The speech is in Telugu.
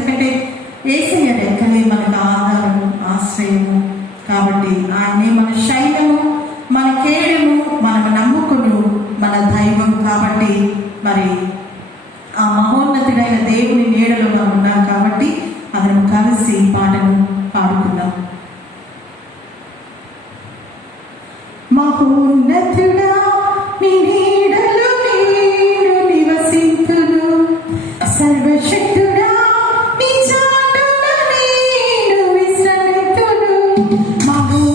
ఎందుకంటే ఏసయ్య రెక్కలే మనకు ఆధారము ఆశ్రయము. కాబట్టి ఆయనే మన శైలము మన కేయము మనం నమ్ముకుడు మన దైవం కాబట్టి మరి ఆ మహోన్నతుడైన దేవుని నీడలుగా ఉన్నాం కాబట్టి అందరం కలిసి పాటను పాడుకుందాం. మాకు Malu